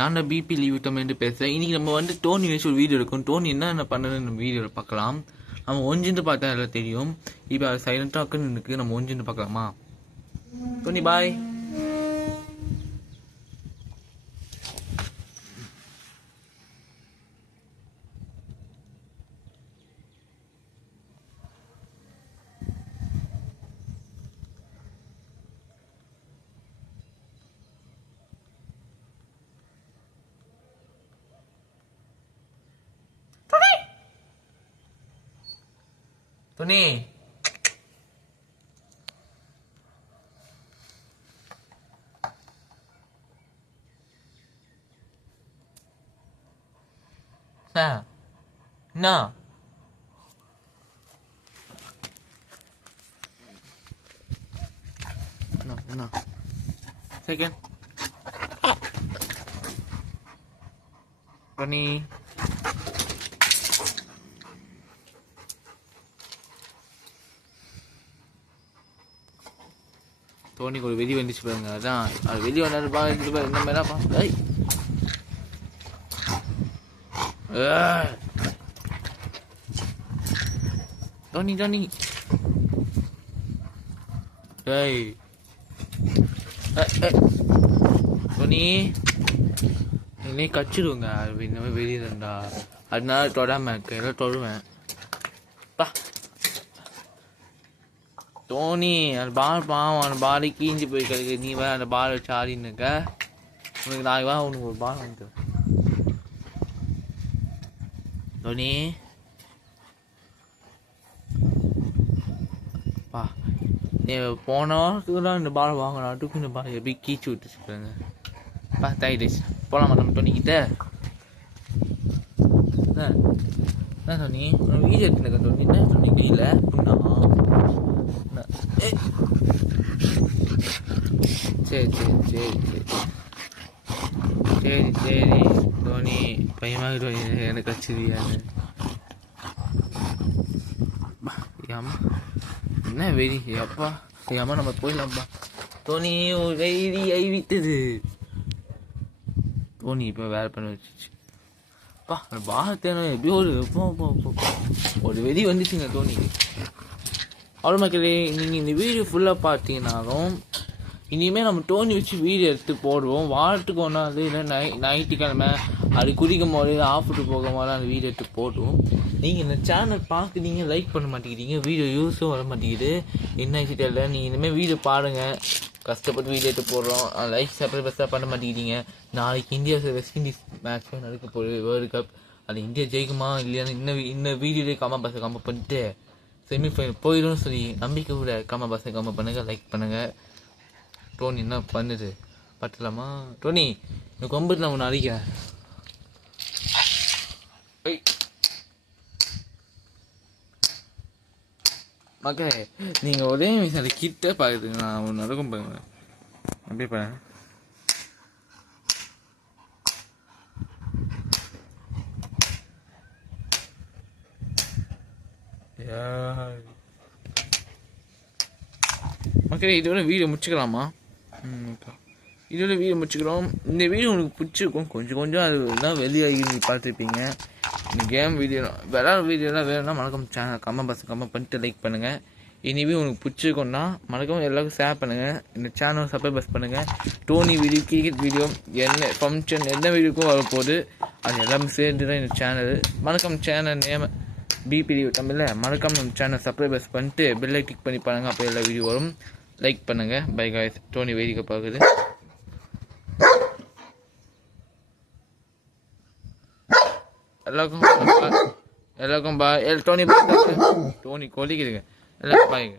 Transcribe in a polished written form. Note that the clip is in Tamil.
நான் பிபி லீவ் விட்டோம்னு பேசுகிறேன். இன்றைக்கி நம்ம வந்து டோனி வச்சு ஒரு வீடியோ இருக்கும். டோனி என்ன பண்ணுன்னு நம்ம வீடியோவில் பார்க்கலாம். நம்ம ஒஞ்சின்னு பார்த்தா எல்லாம் தெரியும். இப்போ அது சைலண்ட்டாக இருக்குன்னு இருக்குது. நம்ம ஒஞ்சின்னு பார்க்கலாமா? டோனி பாய். Tony. Nah. No. No. Second. Tony. டோனிக்கு ஒரு வெடி வந்துச்சு பாருங்க. அதான் அது வெடி வந்தாரு பாருங்க. இந்த மாதிரிப்பா டோனி டோனி டேய் டோனி என்னை கச்சிடுவோங்க. இந்த மாதிரி வெளியிடா. அதனால தொடாம இருக்கு. எல்லாம் தொடுவேன் பா. டோனி அந்த பால் பாவம். அந்த பாலை கீஞ்சி போய் கிடக்கு. நீ வேற அந்த பால் வச்சு ஆடினுக்க. உனக்கு நாளைக்கு வா உனக்கு ஒரு பால் வாங்கிட்டு டோனி பா. நீ போன வாரத்துக்கு தான் இந்த பால் வாங்கணும். அதுக்கு இந்த பால் எப்படி கீச்சு விட்டுச்சுப்பாங்க பா. தாயிடுச்சு. போகலாமா நம்ம டோனிக்கிட்ட? என்ன டோனி வீடியோ எடுத்துருக்க டோனி? என்ன டோனி கையில் சரி டோனி பயமாக டோனி எனக்கு கச்சிரியான்னு ஏம்மா என்ன வெறி அப்பா. ஏம்மா நம்ம போயிடலாம்ப்பா. டோனி ஒரு வெறி ஐவிட்டது. டோனி இப்போ வேற பண்ண வச்சிச்சு பா. அந்த பாரத்தேனோ எப்படியோ ஒரு வெறி வந்துச்சுங்க டோனிக்கு. அவ்வளோ மக்களே, நீங்கள் இந்த வீடியோ ஃபுல்லாக பார்த்தீங்கன்னாலும் இனிமேல் நம்ம டோனி வச்சு வீடியோ எடுத்து போடுவோம். வாரத்துக்கு ஒன்றாவது இல்லை ஞாயிற்றுக்கிழமை அது குடிக்கும் போது ஆஃப்ட்டு போகும் போது அந்த வீடியோ எடுத்து போடுவோம். நீங்கள் இந்த சேனல் பார்க்குறீங்க, லைக் பண்ண மாட்டேங்கிறீங்க, வீடியோ யூஸும் வர மாட்டேங்குது. என்ன விஷயம் தெரியல. நீங்கள் இனிமேல் வீடியோ பாருங்கள். கஷ்டப்பட்டு வீடியோ எடுத்து போடுறோம். லைக் சப்ஸ்கிரைப் பண்ண மாட்டேங்கிறீங்க. நாளைக்கு இந்தியா வெஸ்ட் இண்டீஸ் மேட்ச் நடக்க போகுது, வேர்ல்டு கப். அது இந்தியா ஜெயிக்குமா இல்லையான்னு இன்னும் வீடியோலேயே கமெண்ட் பண்ணிட்டு செமிஃபைனல் போயிடும்னு சொல்லி நம்பிக்கை கூட கமெண்ட் பண்ணுங்கள், லைக் பண்ணுங்கள். டோனி என்ன பண்ணுது பார்த்துலாமா? டோனி எனக்கு கொம்புட்டு நான் ஒன்று அடிக்கிறேன். மக்களே நீங்கள் ஒரே நிமிஷம் அதை கிட்ட பார்க்குறதுங்க. நான் ஒன்று நடக்கும் பாருங்க. அப்படியே பாருங்க. மக்களே இதோட வீடியோ முடிச்சுக்கலாமா? இதோட வீடியோ முடிச்சுக்கிறோம். இந்த வீடியோ உங்களுக்கு பிடிச்சிருக்கும். கொஞ்சம் அது தான் வெளியாகி நீங்கள் பார்த்துருப்பீங்க. இந்த கேம் வீடியோ வேறு வீடியோலாம் வேணும்னா மறக்காம சேனல் கமெண்ட் பண்ணிட்டு லைக் பண்ணுங்கள். இனிமே உங்களுக்கு பிடிச்சிருக்கோன்னா மறக்காம எல்லாருக்கும் ஷேர் பண்ணுங்கள். இந்த சேனல் சப்ஸ்கிரைப் பண்ணுங்கள். டோனி வீடியோ, கிரிக்கெட் வீடியோ, என்ன ஃபங்க்ஷன் எந்த வீடியோக்கும் வரப்போகுது அது எல்லாமே சேர்ந்து தான் இந்த சேனல். மறக்காம சேனல் நேம் பிபி லீவ் தமிழில் மறக்காம நம்ம சேனல் சப்ஸ்கிரைப் பண்ணிட்டு பெல்லை கிளிக் பண்ணி பாருங்கள். அப்போ எல்லா வீடியோ வரும். லைக் பண்ணுங்கள். By guys. டோனி வேடிக்கை பார்க்குது. எல்லாருக்கும் பாய். டோனி கொல்லிக்குதுங்க. எல்லாருக்கும் பாய்ங்க.